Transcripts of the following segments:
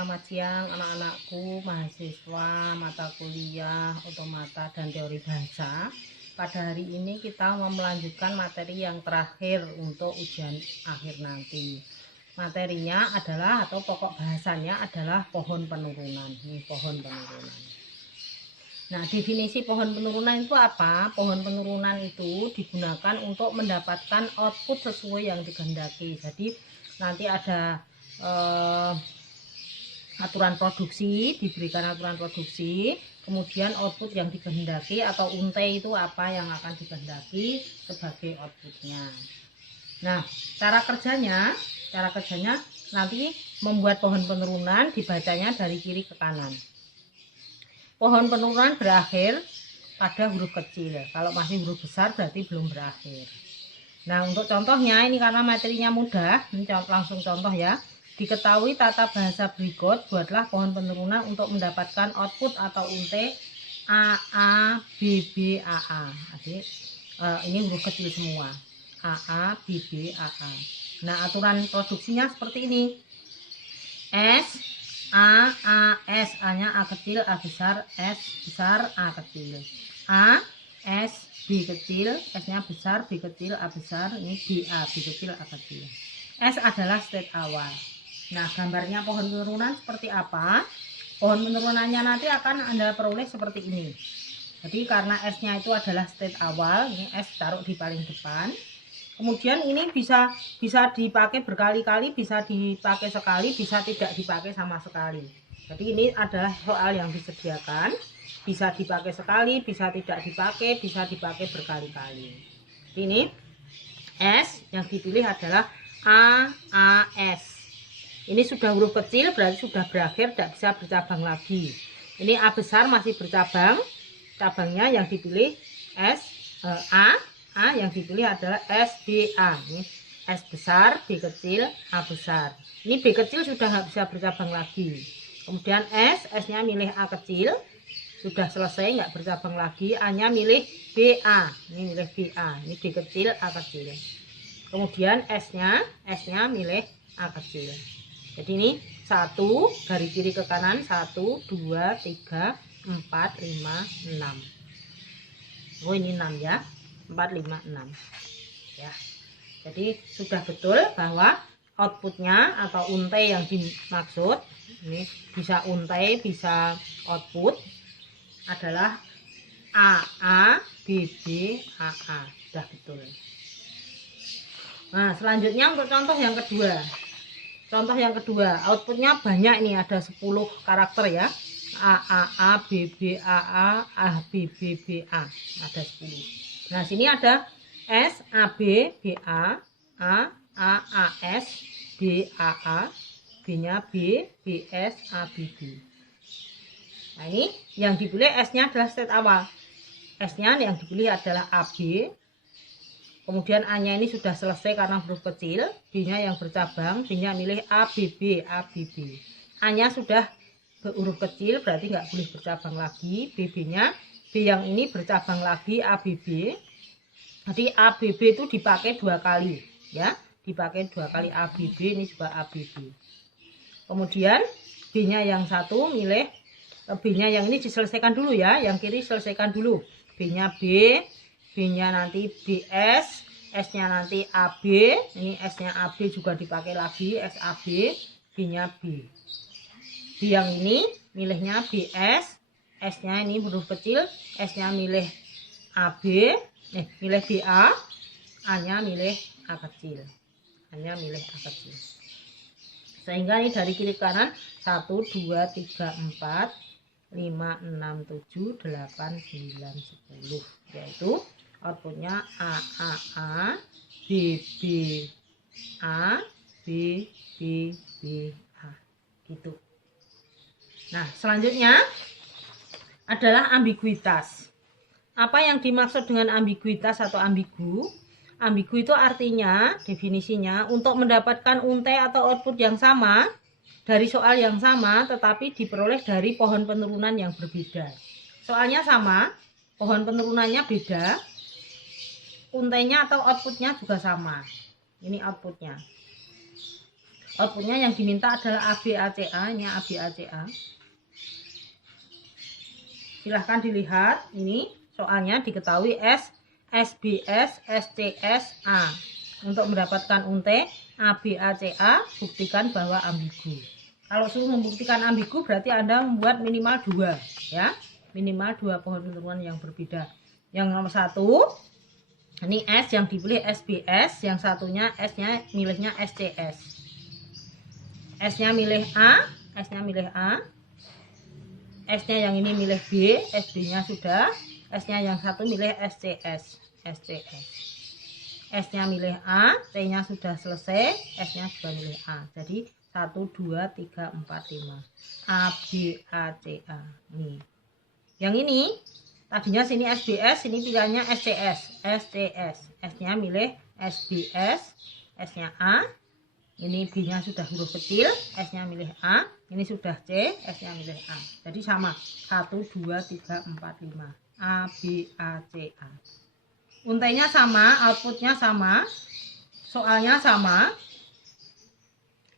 Selamat siang anak-anakku, mahasiswa mata kuliah otomata dan teori bahasa. Pada hari ini kita mau melanjutkan materi yang terakhir untuk ujian akhir nanti. Materinya adalah atau pokok bahasannya adalah pohon penurunan. Ini pohon penurunan. Nah, definisi pohon penurunan itu apa? Pohon penurunan itu digunakan untuk mendapatkan output sesuai yang dikehendaki. Jadi nanti ada aturan produksi, diberikan aturan produksi, kemudian output yang dikehendaki atau unte itu apa yang akan dikehendaki sebagai outputnya. Nah, cara kerjanya nanti membuat pohon penurunan dibacanya dari kiri ke kanan. Pohon penurunan berakhir pada huruf kecil. Kalau masih huruf besar berarti belum berakhir. Nah, untuk contohnya ini karena materinya mudah, ini langsung contoh ya. Diketahui tata bahasa berikut, buatlah pohon penurunan untuk mendapatkan output atau unte AA, BB, AA. Jadi ini huruf kecil semua. AA, BB, AA. Nah, aturan produksinya seperti ini. S, A, S. A-nya A kecil, A besar, S besar, A kecil. A, S, B kecil, S-nya besar, B kecil, A besar. Ini BA, B kecil, A kecil. S adalah state awal. Nah, gambarnya pohon penurunan seperti apa? Pohon penurunannya nanti akan Anda peroleh seperti ini. Jadi karena S-nya itu adalah state awal, ini S taruh di paling depan. Kemudian ini bisa dipakai berkali-kali, bisa dipakai sekali, bisa tidak dipakai sama sekali. Jadi ini adalah soal yang disediakan, bisa dipakai sekali, bisa tidak dipakai, bisa dipakai berkali-kali. Ini S yang dipilih adalah AAS. Ini sudah huruf kecil berarti sudah berakhir, tidak bisa bercabang lagi. Ini A besar masih bercabang, cabangnya yang dipilih A yang dipilih adalah SBA. Ini S besar, B kecil, A besar. Ini B kecil sudah nggak bisa bercabang lagi. Kemudian S-nya milih A kecil, sudah selesai nggak bercabang lagi. A-nya milih BA, ini milih BA. Ini B kecil, A kecil. Kemudian S-nya milih A kecil. Jadi ini 1 dari kiri ke kanan, 1, 2, 3, 4, 5, 6. Oh, ini 6 ya. 4, 5, 6 ya. Jadi sudah betul bahwa outputnya atau unte yang dimaksud ini bisa unte bisa output adalah AA, BB, AA. Sudah betul. Nah, selanjutnya untuk contoh yang kedua. Contoh yang kedua, outputnya banyak nih, ada 10 karakter ya. A, B, B, A, B, B, B, A. Ada 10. Nah, sini ada S, A, B, B, A, S, B, A, B-nya B, B, S, A, B, B. Nah, ini yang dipilih S-nya adalah state awal. S-nya yang dipilih adalah AB. Kemudian A-nya ini sudah selesai karena huruf kecil, B-nya yang bercabang, B-nya milih ABB, ABB. A-nya sudah huruf kecil, berarti nggak boleh bercabang lagi. BB-nya, B yang ini bercabang lagi, ABB. Jadi ABB itu dipakai 2 kali, ya. Dipakai 2 kali ABB, ini juga ABB. Kemudian B-nya yang satu milih, B-nya yang ini diselesaikan dulu ya, yang kiri selesaikan dulu. B-nya B, B-nya nanti BS, S-nya nanti AB, ini S-nya AB juga dipakai lagi, SAB, B-nya B. B yang ini milihnya BS, S-nya ini huruf kecil, S-nya milih AB, milih BA, A-nya milih A kecil. A-nya milih A kecil. Sehingga ini dari kiri ke kanan 1, 2, 3, 4, 5, 6, 7, 8, 9, 10, yaitu outputnya A, B, B, A, B, B, B, A, gitu. Nah, selanjutnya adalah ambiguitas. Apa yang dimaksud dengan ambiguitas atau ambigu? Ambigu itu artinya, definisinya, untuk mendapatkan unte atau output yang sama dari soal yang sama, tetapi diperoleh dari pohon penurunan yang berbeda. Soalnya sama, pohon penurunannya beda, untenya atau outputnya juga sama. Ini outputnya. outputnya yang diminta adalah ABACA. Ini ABACA. Silahkan dilihat, ini soalnya diketahui S, SBS, SCS, A. Untuk mendapatkan unte ABACA, buktikan bahwa ambigu. Kalau suruh membuktikan ambigu berarti Anda membuat minimal 2 ya. Minimal 2 pohon penurunan yang berbeda. Yang nomor 1 ini S yang dipilih SBS, yang satunya S-nya milihnya SCS. S-nya milih A, S-nya milih A. S-nya yang ini milih B, SB-nya sudah. S-nya yang satu milih SCS, SCS. S-nya milih A, T-nya sudah selesai, S-nya sudah milih A. Jadi 1, 2, 3, 4, 5. A, B, A, C, A. Nih. Yang ini tadinya sini SBS, ini pilihannya SCS, SCS. S-nya milih SBS, S-nya A. Ini B-nya sudah huruf kecil, S-nya milih A. Ini sudah C, S-nya milih A. Jadi sama, 1, 2, 3, 4, 5. A, B, A, C, A. Untainya sama, outputnya sama, soalnya sama.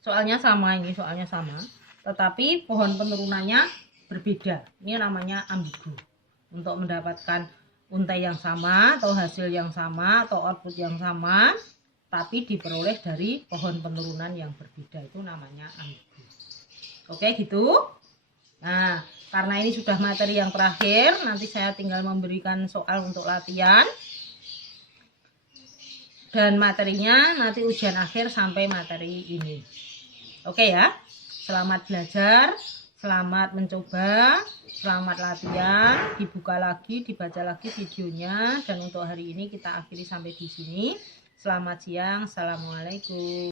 Soalnya sama, ini soalnya sama. Tetapi pohon penurunannya berbeda. Ini namanya ambigu. Untuk mendapatkan untai yang sama atau hasil yang sama atau output yang sama tapi diperoleh dari pohon penurunan yang berbeda, itu namanya ambigu. Oke gitu. Nah, karena ini sudah materi yang terakhir, nanti saya tinggal memberikan soal untuk latihan dan materinya nanti ujian akhir sampai materi ini. Oke ya, selamat belajar, selamat mencoba, selamat latihan, dibuka lagi, dibaca lagi videonya. Dan untuk hari ini kita akhiri sampai di sini. Selamat siang, assalamualaikum.